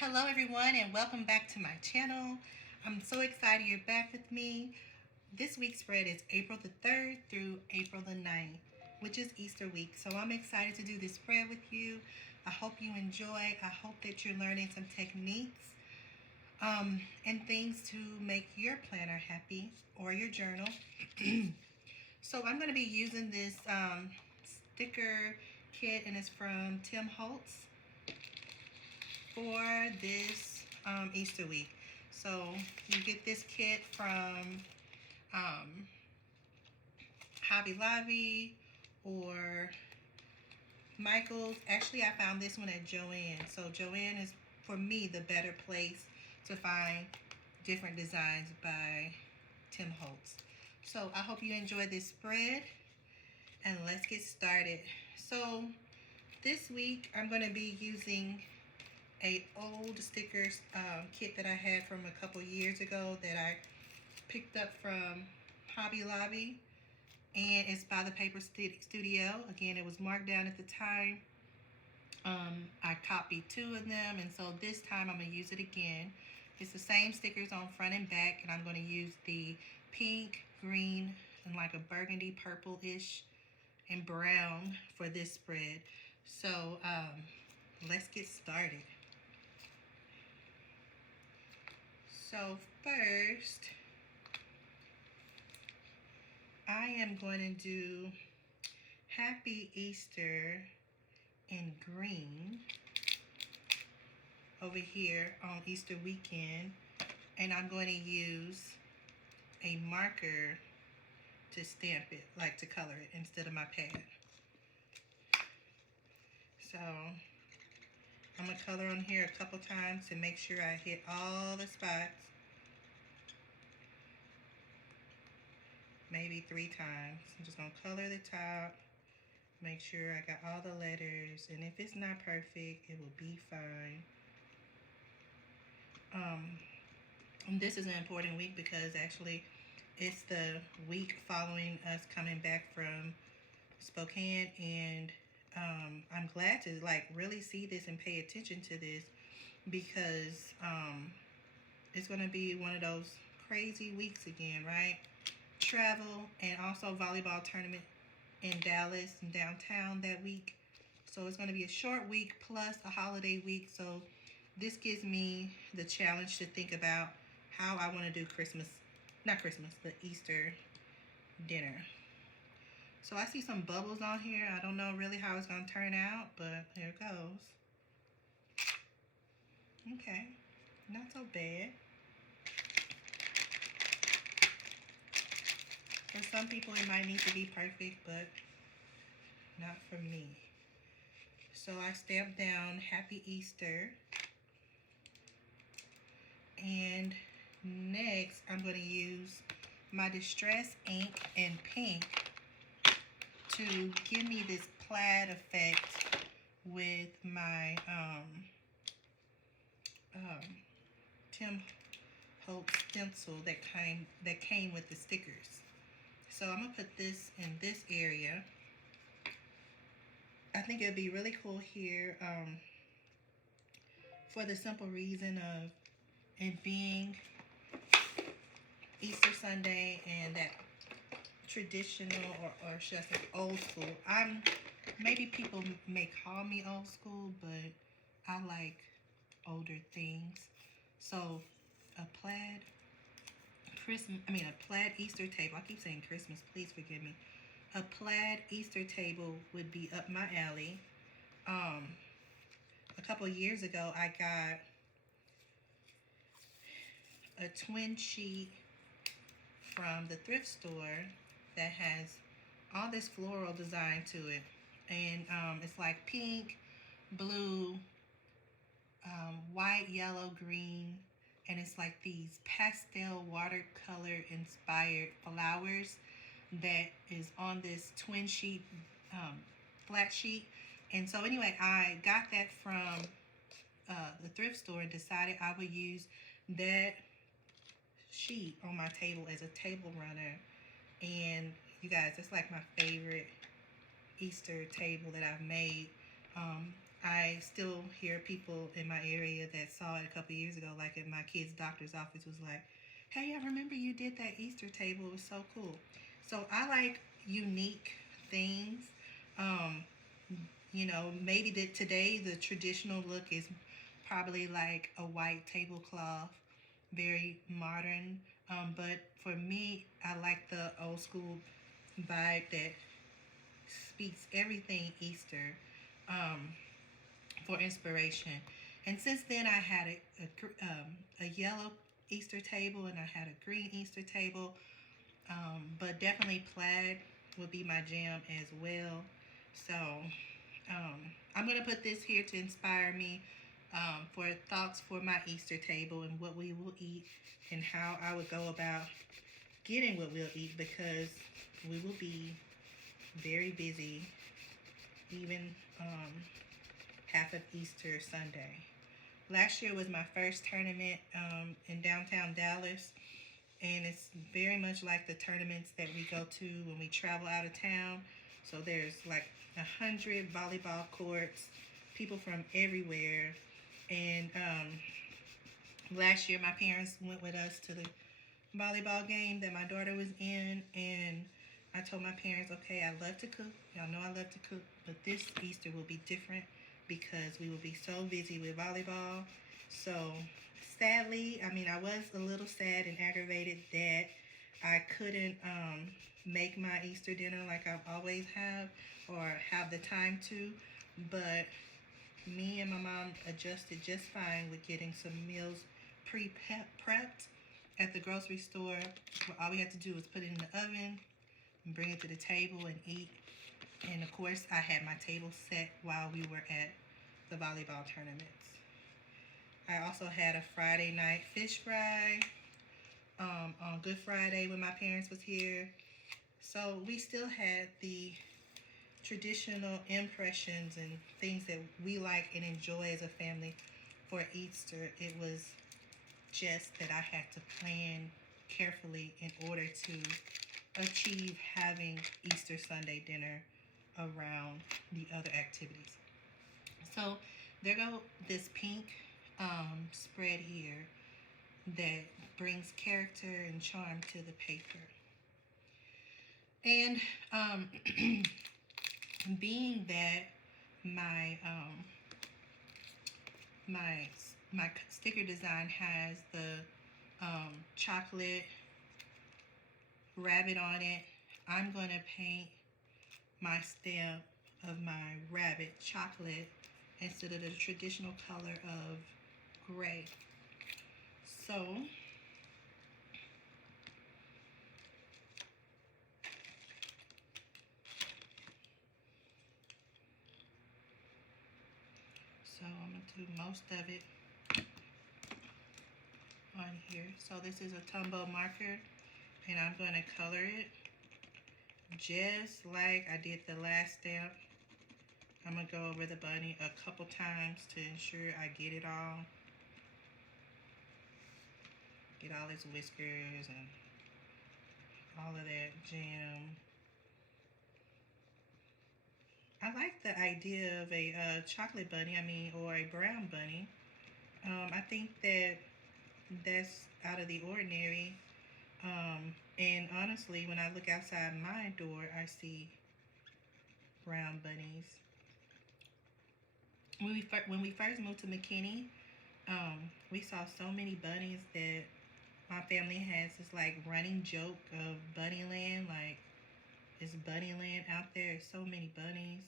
Hello, everyone, and welcome back to my channel. I'm so excited you're back with me. This week's spread is April the 3rd through April the 9th, which is Easter week. So I'm excited to do this spread with you. I hope you enjoy. I hope that you're learning some techniques and things to make your planner happy or your journal. So I'm going to be using this sticker kit, and it's from Tim Holtz for this Easter week. So you get this kit from um, Hobby Lobby or Michael's. Actually, I found this one at Joann. So Joann is, for me, the better place to find different designs by Tim Holtz. So I hope you enjoy this spread, and let's get started. So this week I'm going to be using a old stickers kit that I had from a couple years ago that I picked up from Hobby Lobby, and it's by the Paper Studio. Again, it was marked down at the time. I copied two of them, and so this time I'm going to use it again. It's the same stickers on front and back, and I'm going to use the pink, green, and like a burgundy purple-ish and brown for this spread. So let's get started. So first, I am going to do Happy Easter in green over here on Easter weekend, and I'm going to use a marker to stamp it, like to color it instead of my pad. So I'm going to color on here a couple times to make sure I hit all the spots. Maybe 3 times. I'm just going to color the top, make sure I got all the letters, and if it's not perfect, it will be fine. And this is an important week because actually it's the week following us coming back from Spokane, and I'm glad to like really see this and pay attention to this because it's going to be one of those crazy weeks again, right? Travel and also volleyball tournament in Dallas and downtown that week. So it's going to be a short week plus a holiday week. So this gives me the challenge to think about how I want to do the Easter dinner. So I see some bubbles on here. I don't know really how it's going to turn out, but there it goes. Okay, not so bad. For some people it might need to be perfect, but not for me. So I stamped down Happy Easter. And next I'm going to use my Distress ink in pink to give me this plaid effect with my Tim Holtz stencil that came with the stickers. So I'm gonna put this in this area. I think it'd be really cool here for the simple reason of it being Easter Sunday and that traditional, or should I say old school. Maybe people may call me old school, but I like older things. So a plaid Easter table. I keep saying Christmas, please forgive me. A plaid Easter table would be up my alley. A couple years ago I got a twin sheet from the thrift store that has all this floral design to it, and it's like pink, blue, white, yellow, green, and it's like these pastel watercolor inspired flowers that is on this twin sheet, flat sheet. And so anyway, I got that from the thrift store and decided I would use that sheet on my table as a table runner. And you guys, it's like my favorite Easter table that I've made. I still hear people in my area that saw it a couple years ago, like at my kid's doctor's office, was like, "Hey, I remember you did that Easter table. It was so cool." So I like unique things. Um, maybe that today the traditional look is probably like a white tablecloth, very modern. But for me, I like the old school vibe that speaks everything Easter. Um, for inspiration. And since then, I had a yellow Easter table and I had a green Easter table. But definitely plaid would be my jam as well. So I'm going to put this here to inspire me for thoughts for my Easter table and what we will eat and how I would go about getting what we'll eat because we will be very busy even half of Easter Sunday. Last year was my first tournament in downtown Dallas, and it's very much like the tournaments that we go to when we travel out of town. So there's like 100 volleyball courts, people from everywhere, and last year my parents went with us to the volleyball game that my daughter was in, and I told my parents, okay, I love to cook. Y'all know I love to cook, but this Easter will be different because we will be so busy with volleyball. So sadly, I was a little sad and aggravated that I couldn't make my Easter dinner like I always have or have the time to, but me and my mom adjusted just fine with getting some meals prepped at the grocery store. All we had to do was put it in the oven and bring it to the table and eat. And of course, I had my table set while we were at the volleyball tournaments. I also had a Friday night fish fry on Good Friday when my parents was here. So we still had the traditional impressions and things that we like and enjoy as a family for Easter. It was just that I had to plan carefully in order to achieve having Easter Sunday dinner around the other activities. So there go this pink spread here that brings character and charm to the paper. And being that my my sticker design has the chocolate rabbit on it, I'm gonna paint my stamp of my rabbit chocolate instead of the traditional color of gray. So I'm gonna do most of it on here. So this is a Tombow marker and I'm gonna color it just like I did the last stamp. I'm gonna go over the bunny a couple times to ensure I get it all. Get all his whiskers and all of that jam. I like the idea of a chocolate bunny, or a brown bunny. I think that that's out of the ordinary. And honestly, when I look outside my door, I see brown bunnies. When we first moved to McKinney, we saw so many bunnies that my family has this like running joke of Bunnyland. Like, it's Bunnyland out there. There's so many bunnies.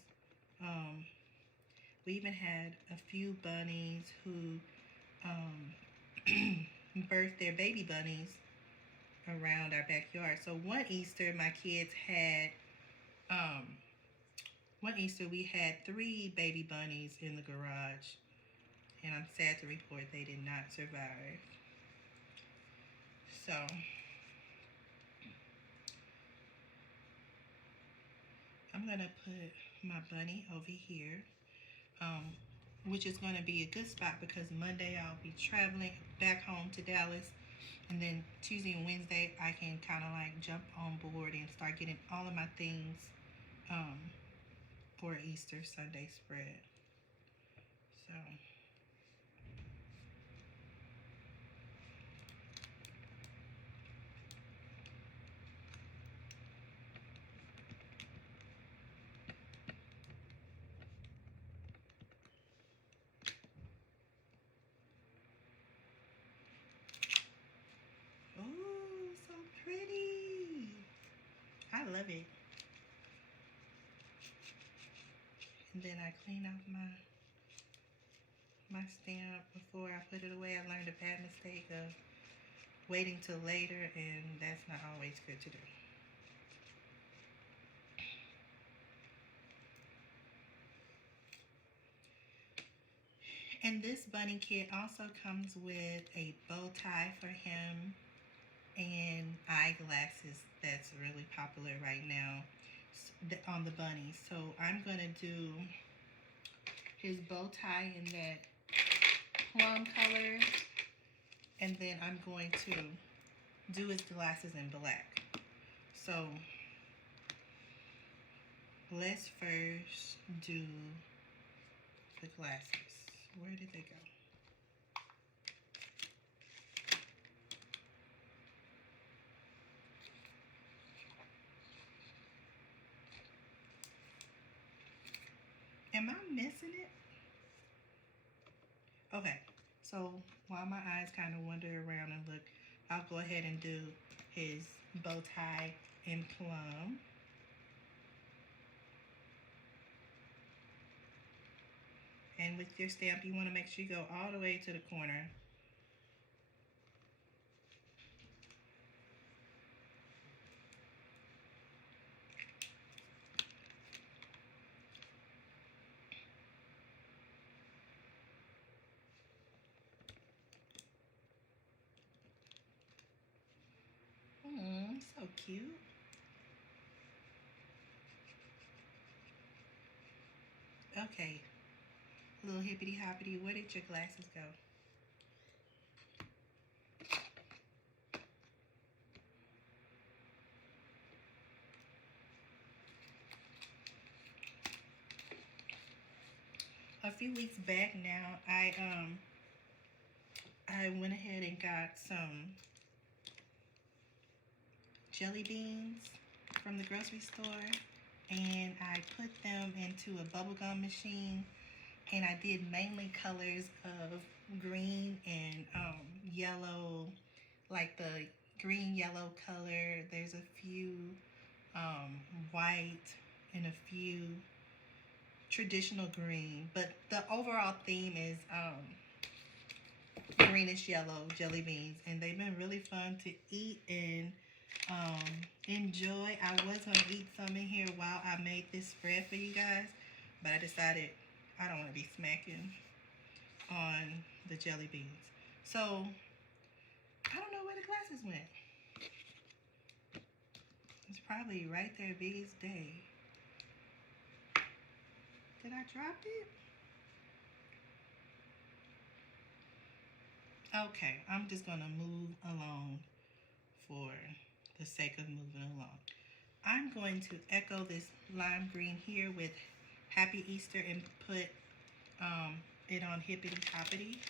We even had a few bunnies who birthed their baby bunnies around our backyard. So one Easter we had 3 baby bunnies in the garage, and I'm sad to report they did not survive. So I'm gonna put my bunny over here, which is gonna be a good spot because Monday I'll be traveling back home to Dallas, and then Tuesday and Wednesday I can kind of like jump on board and start getting all of my things for Easter Sunday spread. So oh, so pretty. I love it. And then I clean off my stamp before I put it away. I learned a bad mistake of waiting till later, and that's not always good to do. And this bunny kit also comes with a bow tie for him and eyeglasses that's really popular right now on the bunny. So I'm going to do his bow tie in that plum color, and then I'm going to do his glasses in black. So let's first do the glasses. Where did they go? Am I missing it? Okay, so while my eyes kind of wander around and look, I'll go ahead and do his bow tie in plum. And with your stamp, you want to make sure you go all the way to the corner. So cute. Okay, little hippity hoppity, where did your glasses go? A few weeks back now, I went ahead and got some jelly beans from the grocery store, and I put them into a bubblegum machine, and I did mainly colors of green and yellow, like the green yellow color. There's a few white and a few traditional green, but the overall theme is greenish yellow jelly beans, and they've been really fun to eat and enjoy. I was gonna eat some in here while I made this spread for you guys, but I decided I don't want to be smacking on the jelly beans. So I don't know where the glasses went. It's probably right there, biggest day. Did I drop it? Okay, I'm just gonna move along for the sake of moving along. I'm going to echo this lime green here with Happy Easter and put it on Hippity Hoppity.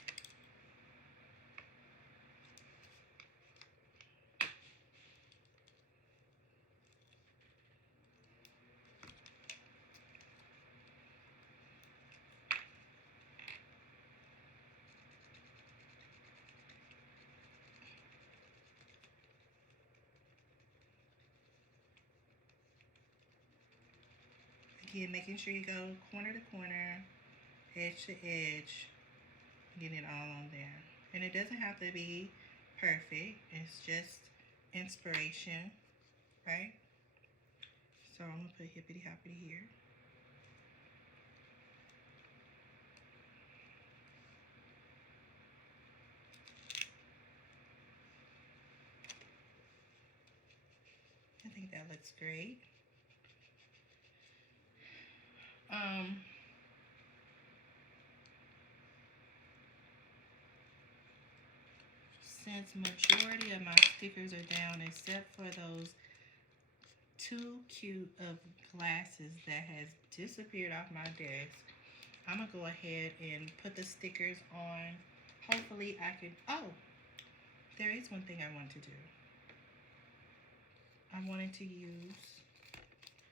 Again, making sure you go corner to corner, edge to edge, get it all on there. And it doesn't have to be perfect. It's just inspiration, right? So I'm gonna put Hippity Hoppity here. I think that looks great. Um, since majority of my stickers are down except for those too cute of glasses that has disappeared off my desk, I'm gonna go ahead and put the stickers on. Hopefully I can, oh, there is one thing I want to do. I wanted to use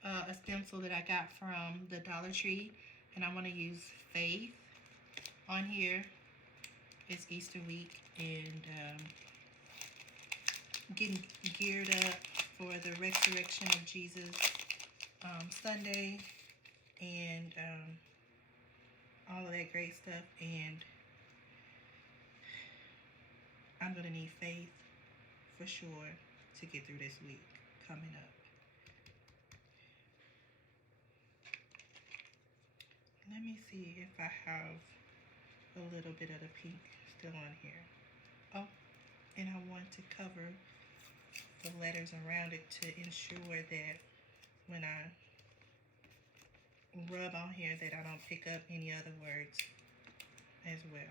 a stencil that I got from the Dollar Tree, and I want to use Faith on here. It's Easter week, and getting geared up for the resurrection of Jesus Sunday, and all of that great stuff. And I'm gonna need faith for sure to get through this week coming up. Let me see if I have a little bit of the pink still on here. Oh, and I want to cover the letters around it to ensure that when I rub on here that I don't pick up any other words as well.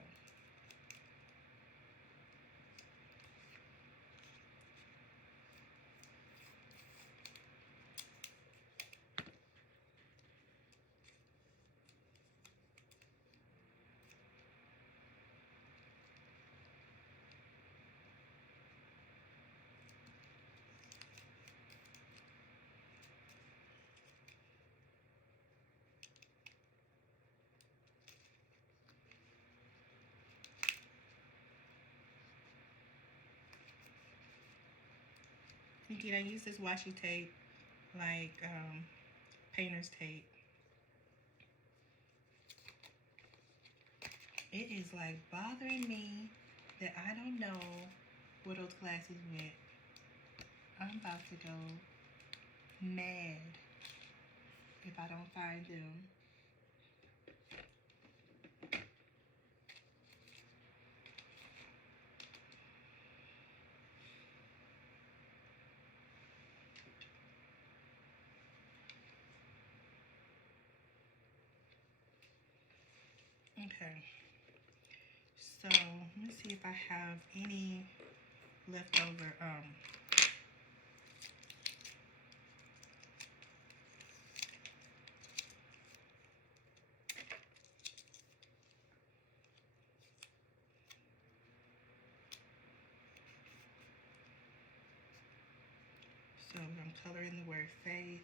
Again, I use this washi tape like painter's tape. It is like bothering me that I don't know where those glasses went. I'm about to go mad if I don't find them. Okay, so let me see if I have any leftover so I'm coloring the word faith.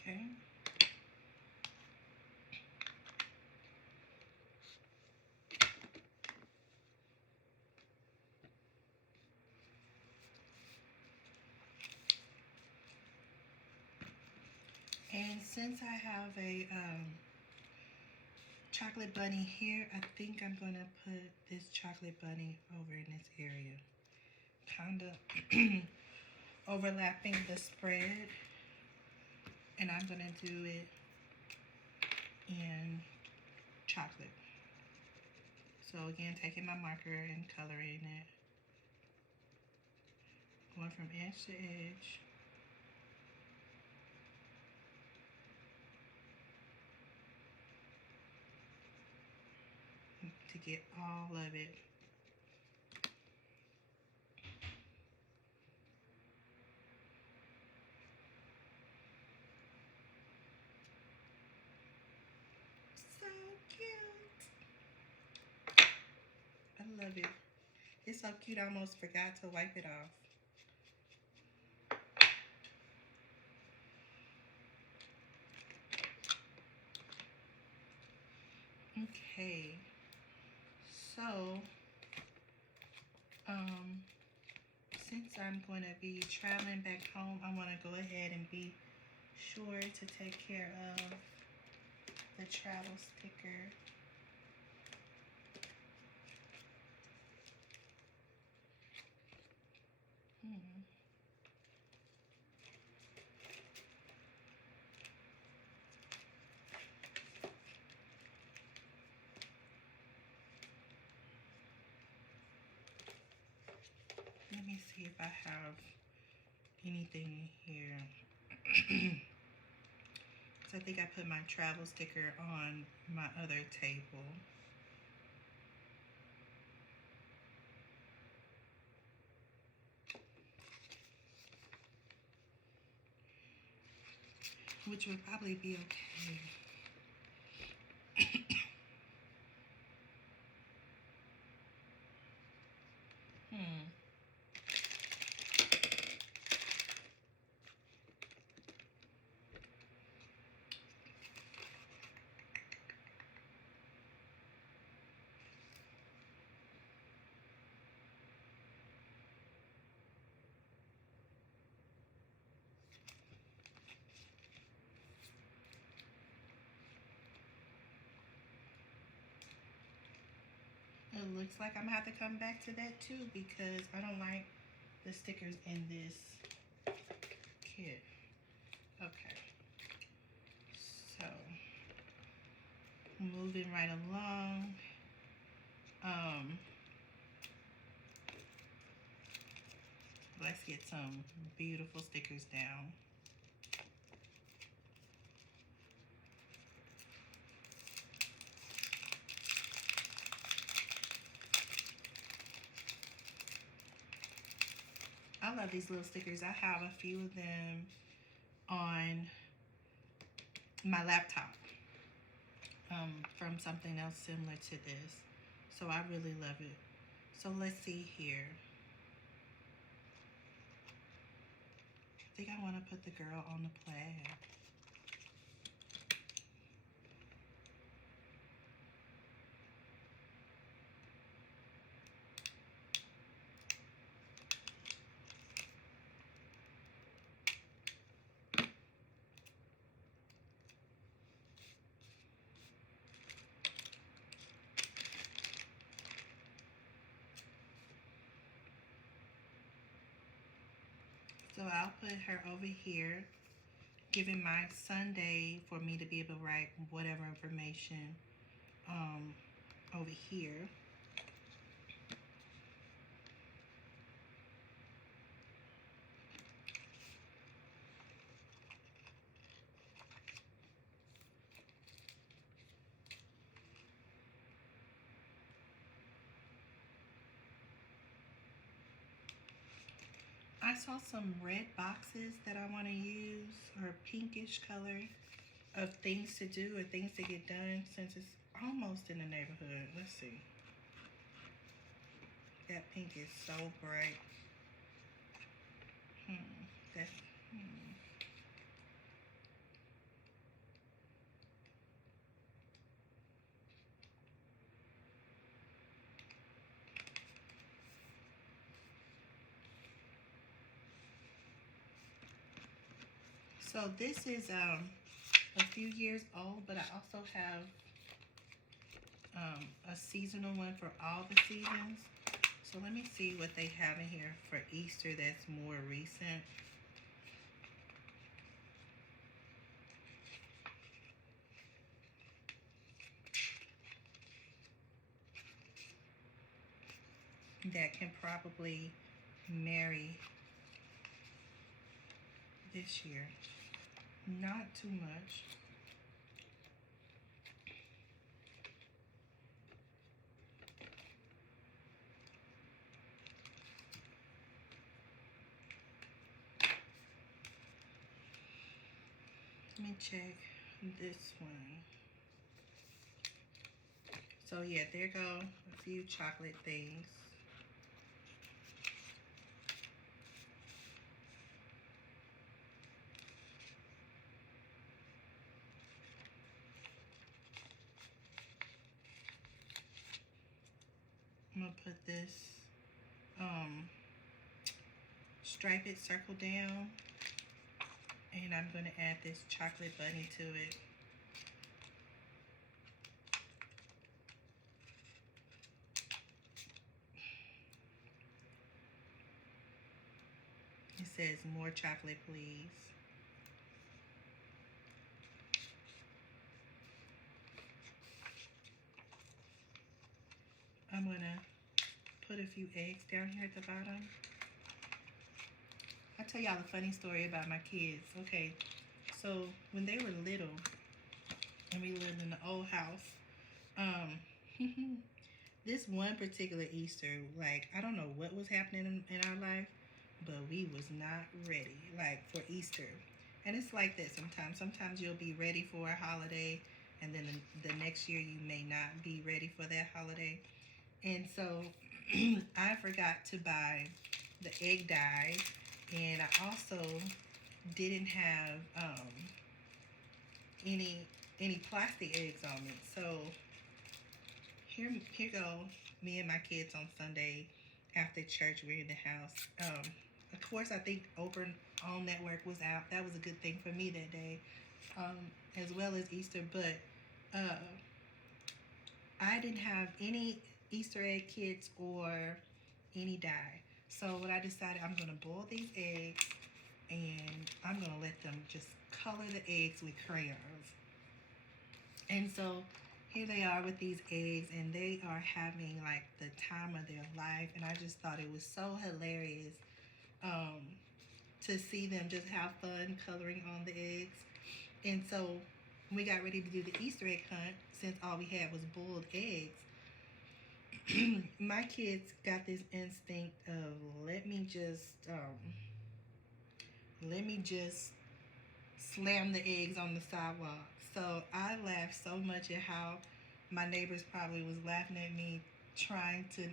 Okay. And since I have a chocolate bunny here, I think I'm gonna put this chocolate bunny over in this area, kind of overlapping the spread, and I'm gonna do it in chocolate. So again, taking my marker and coloring it, going from edge to edge. To get all of it. So cute. I love it. It's so cute, I almost forgot to wipe it off. Okay. So, since I'm going to be traveling back home, I want to go ahead and be sure to take care of the travel sticker. see if I have anything in here. So I think I put my travel sticker on my other table. Which would probably be okay. It looks like I'm gonna have to come back to that too because I don't like the stickers in this kit. Okay, so moving right along. Let's get some beautiful stickers down. I love these little stickers. I have a few of them on my laptop from something else similar to this. So I really love it. So let's see here. I think I want to put the girl on the plaid. So I'll put her over here, giving my Sunday for me to be able to write whatever information over here. I saw some red boxes that I want to use, or pinkish color, of things to do or things to get done since it's almost in the neighborhood. Let's see. That pink is so bright. That's So this is a few years old, but I also have a seasonal one for all the seasons. So let me see what they have in here for Easter that's more recent. That can probably marry this year. Not too much. Let me check this one. So yeah, there go a few chocolate things. I'm gonna put this striped circle down, and I'm gonna add this chocolate bunny to it. It says more chocolate, please. I'm gonna put a few eggs down here at the bottom. tell y'all a funny story about my kids. Okay, so when they were little and we lived in the old house, um, this one particular Easter, like I don't know what was happening in our life, but we was not ready, like for Easter. And it's like that sometimes. Sometimes you'll be ready for a holiday, and then the next year you may not be ready for that holiday. And so I forgot to buy the egg dye, and I also didn't have any plastic eggs on me. So here go me and my kids on Sunday after church. We're in the house. Of course, I think Oprah on Network was out. That was a good thing for me that day, as well as Easter. But uh, I didn't have any Easter egg kits or any dye. So what I decided, I'm gonna boil these eggs and I'm gonna let them just color the eggs with crayons. And so here they are with these eggs, and they are having like the time of their life. And I just thought it was so hilarious um, to see them just have fun coloring on the eggs. And so when we got ready to do the Easter egg hunt, since all we had was boiled eggs, my kids got this instinct of let me just slam the eggs on the sidewalk. So I laughed so much at how my neighbors probably was laughing at me trying to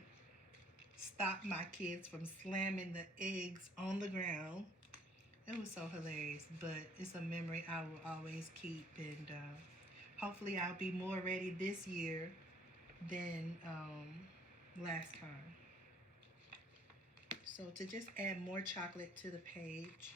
stop my kids from slamming the eggs on the ground. It was so hilarious, but it's a memory I will always keep. And hopefully I'll be more ready this year than last time. So to just add more chocolate to the page.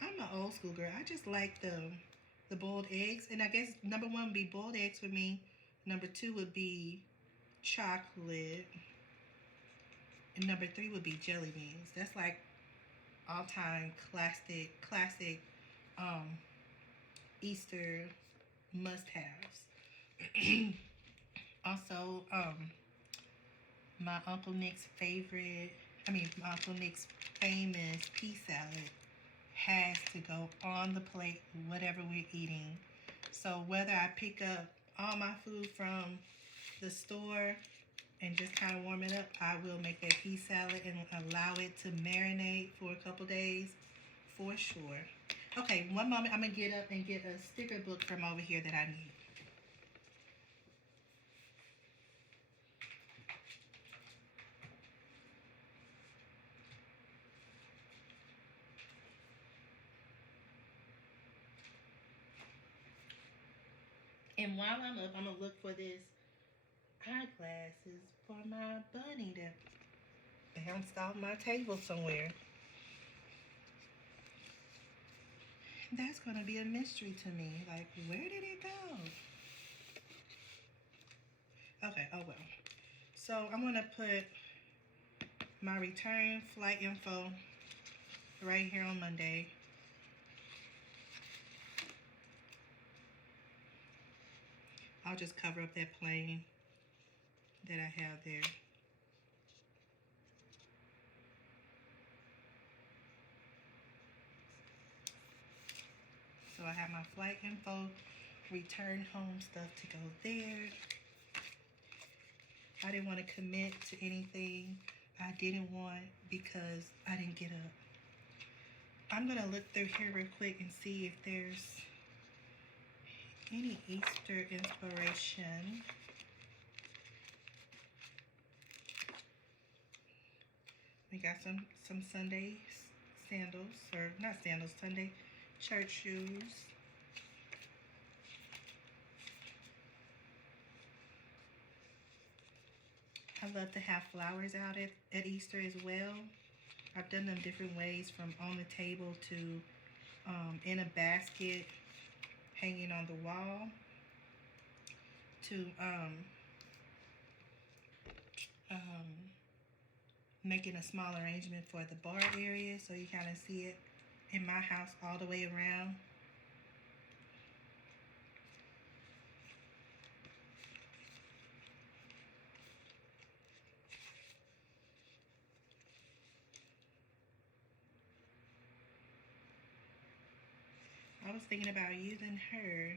I'm an old school girl. I just like the boiled eggs. And I guess number one would be boiled eggs for me. Number two would be chocolate. And number three would be jelly beans. That's like all time classic um, Easter must haves. Also, my Uncle Nick's my Uncle Nick's famous pea salad has to go on the plate, whatever we're eating. So whether I pick up all my food from the store and just kind of warm it up, I will make that pea salad and allow it to marinate for a couple days for sure. Okay, one moment. I'm going to get up and get a sticker book from over here that I need. And while I'm up, I'm going to look for this eyeglasses for my bunny that bounced off my table somewhere. That's going to be a mystery to me. Like, where did it go? Okay, oh well. So I'm going to put my return flight info right here on Monday. I'll just cover up that plane that I have there. So I have my flight info, return home stuff to go there. I didn't want to commit to anything I didn't want because I didn't get up. I'm going to look through here real quick and see if there's any Easter inspiration. We got some Sunday sandals, or not sandals, Sunday church shoes. I love to have flowers out at Easter as well. I've done them different ways, from on the table to in a basket hanging on the wall to making a small arrangement for the bar area so you kind of see it in my house all the way around. I was thinking about using her,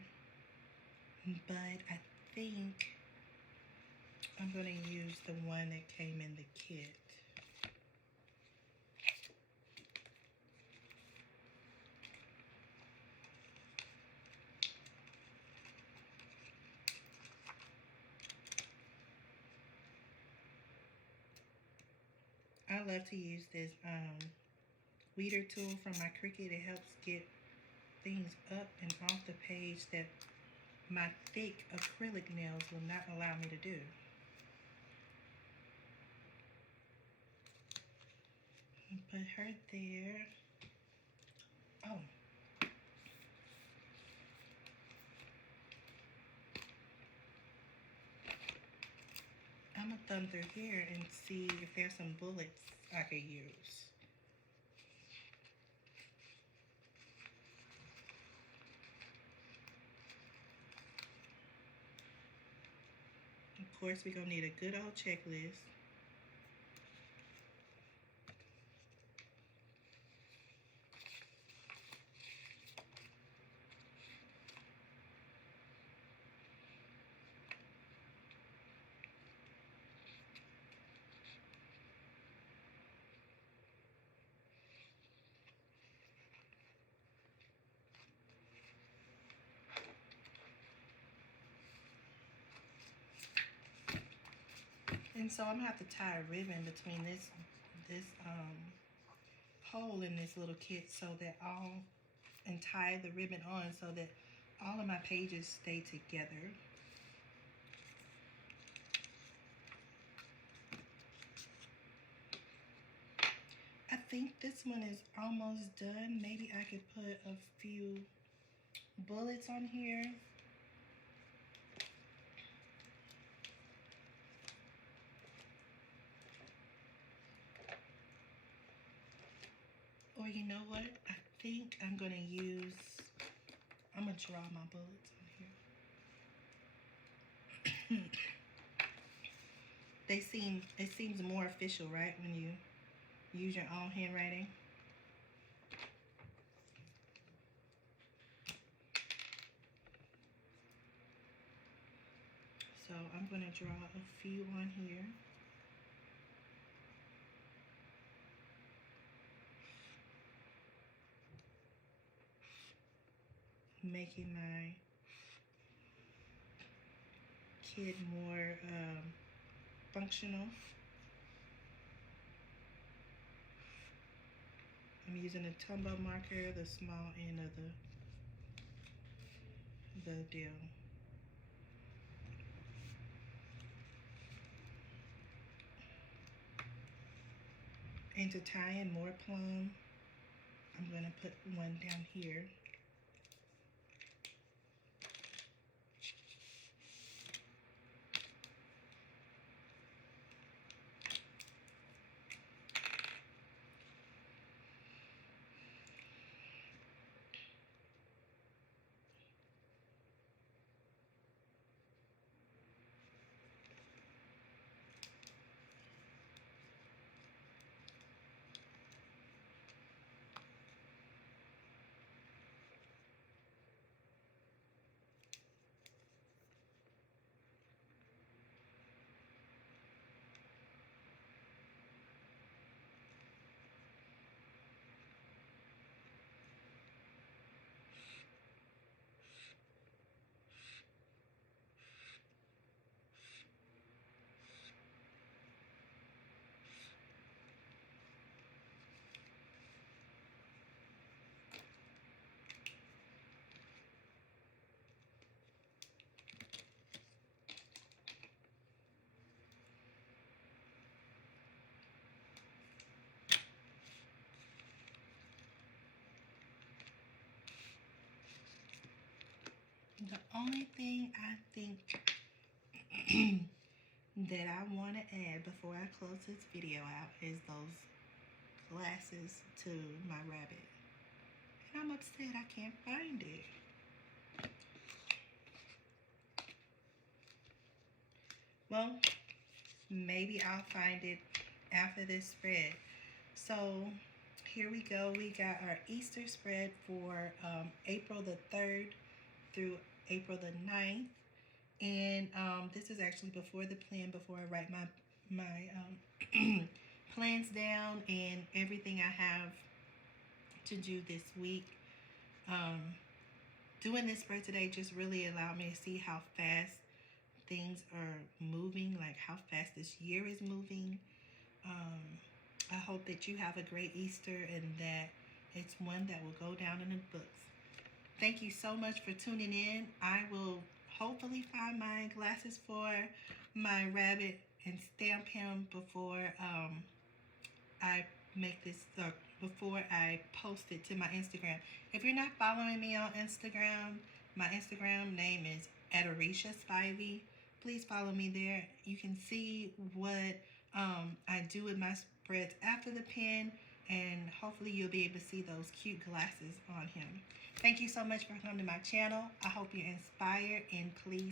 but I think I'm going to use the one that came in the kit. I love to use this weeder tool from my Cricut. It helps get things up and off the page that my thick acrylic nails will not allow me to do. Put her there. Oh. I'm gonna thumb through here and see if there's some bullets I could use. Of course, we're gonna need a good old checklist. And so I'm gonna have to tie a ribbon between this hole in this little kit so that and tie the ribbon on so that all of my pages stay together. I think this one is almost done. Maybe I could put a few bullets on here. Or you know what? I think I'm gonna draw my bullets on here. It seems more official, right? When you use your own handwriting. So I'm gonna draw a few on here. Making my kid more functional. I'm using a Tombow marker, the small end of the deal. And to tie in more plum, I'm gonna put one down here. The only thing I think that I want to add before I close this video out is those glasses to my rabbit. And I'm upset I can't find it. Well, maybe I'll find it after this spread. So here we go. We got our Easter spread for April the 3rd through April the 9th. And this is actually before the plan, before I write my plans down and everything I have to do this week. Doing this spread today just really allowed me to see how fast things are moving, like how fast this year is moving. I hope that you have a great Easter and that it's one that will go down in the books. Thank you so much for tuning in. I will hopefully find my glasses for my rabbit and stamp him before I make this, before I post it to my Instagram. If you're not following me on Instagram, my Instagram name is Adorisha Spivey. Please follow me there. You can see what I do with my spreads after the pen, and hopefully you'll be able to see those cute glasses on him. Thank you so much for coming to my channel. I hope you're inspired, and please